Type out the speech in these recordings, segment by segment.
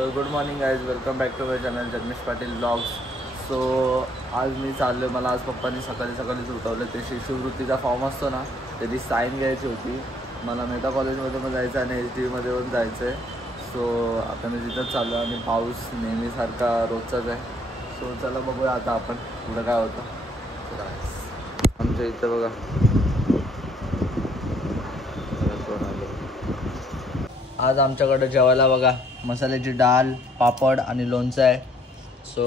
तर good morning guys, welcome back to my channel Janmesh Patil blogs. So आज मी चाललो मला आज पप्पांनी सकाळीच उठवलं. ते शिष्यवृत्तीचा फॉर्म असतो ना, त्याची साईन घ्यायची होती. मला मेटा कॉलेजमध्ये पण जायचं आणि HDमध्ये पण जायचं आहे. सो आता मी तिथंच चाललो आणि पाऊस नेहमीसारखा रोजचाच आहे. सो चला बघूया आता आपण पुढं काय होतं. आमच्या इथं बघा आज आमच्याकडं जेवायला बघा मसाल्याची डाळ, पापड आणि लोणचं आहे. सो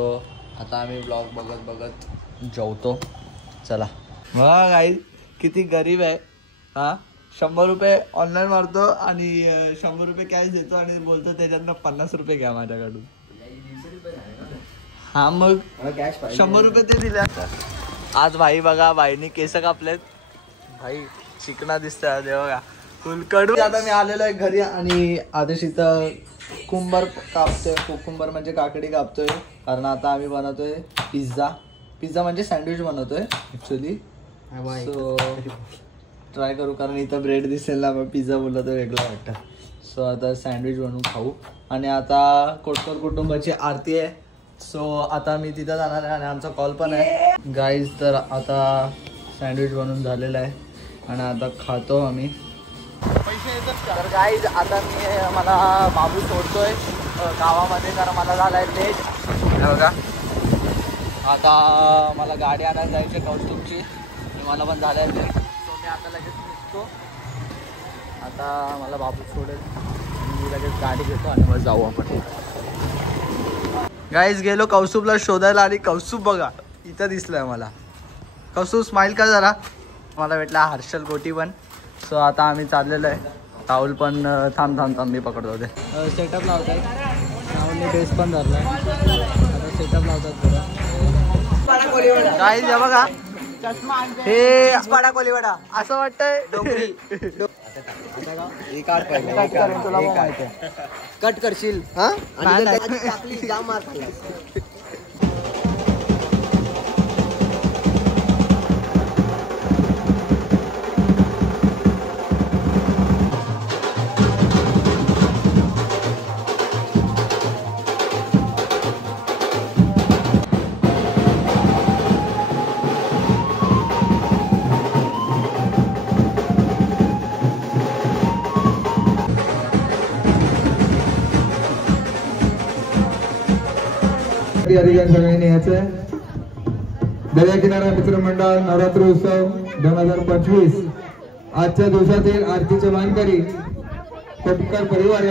आता आम्ही ब्लॉग बघत जेवतो. चला बघा गाईज किती गरीब आहे हा. 100 रुपये ऑनलाईन मारतो आणि 100 रुपये कॅश देतो आणि बोलतो त्याच्यातनं 50 रुपये घ्या माझ्याकडून. हा मग 100 रुपये ते दिले. आज भाई बघा, भाईनी केस कापलेत. भाई चिकना दिसतंय ते बघा फुलकडू. आता मी आलेलो आहे घरी आणि आदेश इथं कुंभार कापतोय. कुंभार म्हणजे काकडी कापतोय, कारण आता आम्ही बनवतोय पिझ्झा म्हणजे सँडविच बनवतोय ॲक्च्युली. सो ट्राय करू, कारण इथं ब्रेड दिसेल ना, मग पिझ्झा बोलला तर वेगळं वाटतं. सो आता सँडविच बनवून खाऊ. आणि आता कोटकर कुटुंबाची आरती आहे. सो आता मी तिथं जाणार आहे आणि आमचा कॉल पण आहे गाईज. तर आता सँडविच बनवून झालेलं आहे आणि आता खातो आम्ही. तर गाईज आता मला बाबू सोडतोय गावामध्ये, कारण मला झाला आहे लेट. बघा आता मला गाडी आणायला जायची कौस्तुभची आणि मला पण झालं आहे लेट. सो मी आता लगेच निघतो. आता मला बाबू सोडेल आणि मी लगेच गाडी घेतो आणि मग जाऊ आपण. गाईज गेलो कौस्तुभला शोधायला आणि कौस्तुभ बघा इथं दिसलं मला. कौस्तुभ स्माईल का जरा. मला भेटला हर्षल गोटी पण. सो आता आम्ही चाललेलो आहे. राहुल पण थांब मी पकडतो होते. सेटअप लावतात. राहुलने बेस पण धरला. आता सेटअप लावतात थोडं. काय बघा हे पाडा कोलीवाडा असं वाटतंय. कट करशील हा. सगळ्यांनी यायचं. दर्या किनारा मित्र मंडळ नवरात्र उत्सव 2025 आजच्या दिवसातील आरतीचे मानकरी कोटकर परिवार.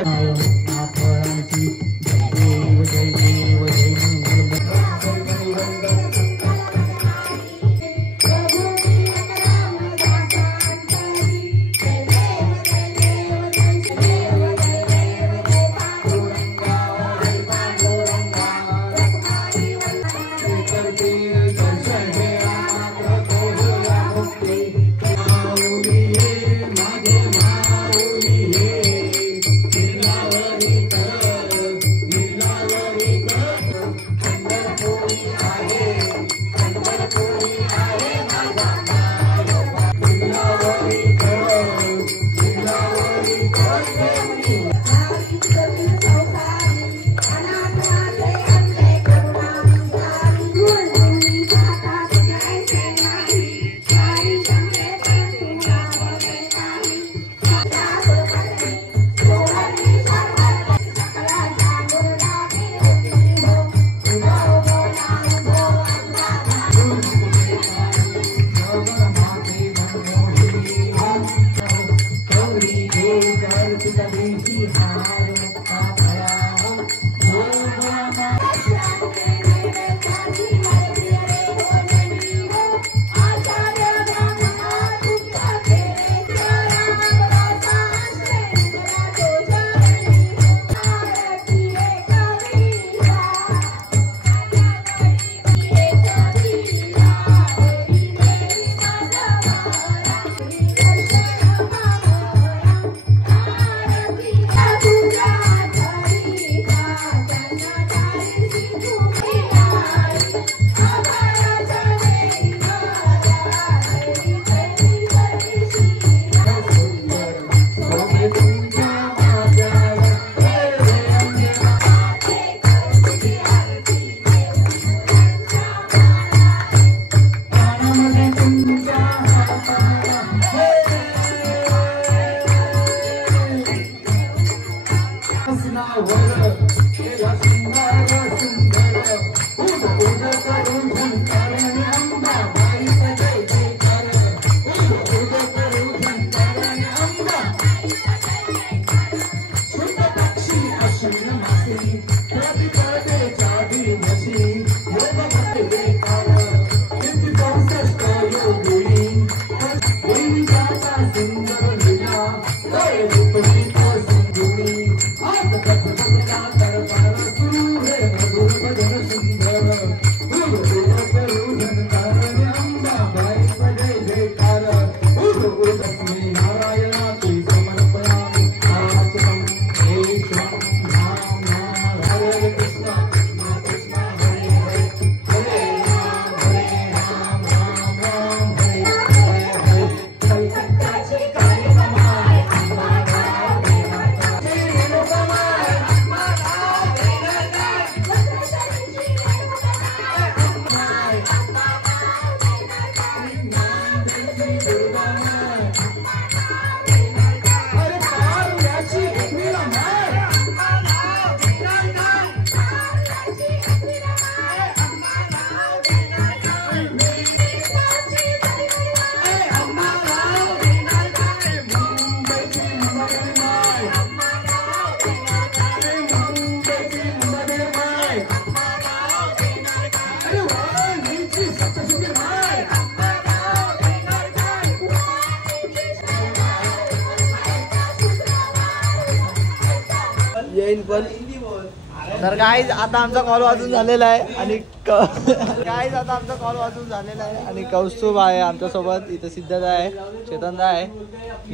तर गाईज आता आमचा कॉल वाजून झालेला आहे आणि गाईज आता आमचा कॉल वाजून झालेला आहे आणि कौस्तुभ आहे आमच्यासोबत. इथं सिद्धदा आहे, चेतनदा आहे,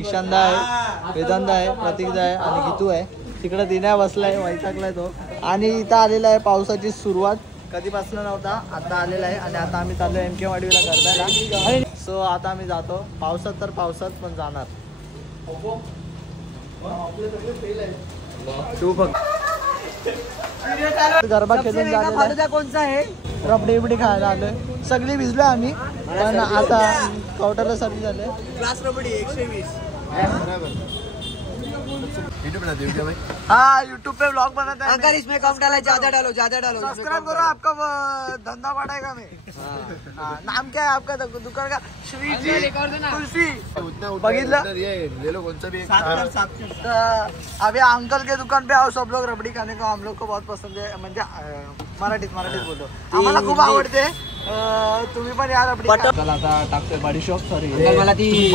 ईशानदा आहे, वेदांदा आहे, प्रतीकदा आहे आणि गीतू आहे. तिकडे दिन्या बसलाय, वैतागलाय तो. आणि इथं आलेला आहे पावसाची सुरुवात कधीपासून नव्हता, आता आलेला आहे. आणि आता आम्ही चाललो MK वाडीला गरबाला. सो आता आम्ही जातो पावसात, तर पावसात पण जाणार. तू बघ गरबा खेळून झालेला कोणचा आहे, रबडी बिबडी खायला आलोय. सगळी भिजलोय आम्ही, पण आता कवटाला सर्दी झाले. क्लास रबडी 120. हाँ यूट्यूब पे व्लॉग बनाता है अगर इसमें कम डाला, ज्यादा डालो, ज्यादा डालो. सब्सक्राइब करो, आपका धंधा बढ़ेगा. मैं नाम क्या है आपका दुकान का? श्री जी कुल्फी. बघितलं ले लो कौन सा भी. अभी अंकल के दुकान पे आओ सब लोग रबड़ी खाने को. हम लोग को बहुत पसंद है. म्हणजे मराठीत बोलतो, आम्हाला खूप आवडते. तुम्ही पण या रबडी. आता टाकतोय बडीशॉप. सॉरी मला ती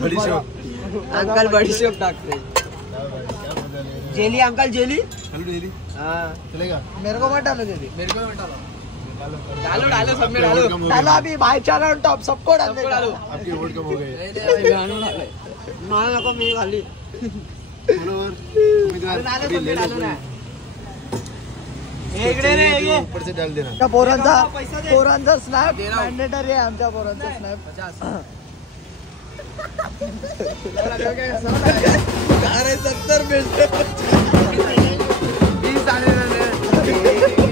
बडीशॉप. अंकल बडीशॉप टाकते. जेली अंकल, जेली चलेगा. मेरे को मत डालो जेली, मेरे को मत डालो. डालो सब में डालो. डालो अभी भाईचारा ऑन टॉप, सबको डालो. आपकी वोट कम हो गई. मला नको, मी खाली ऊपर से डाल देना. पोरांचा स्नॅप मॅन्डेटरी आहे. आमच्या पोरांचा स्नॅप 70 बेस्ट 20 आले.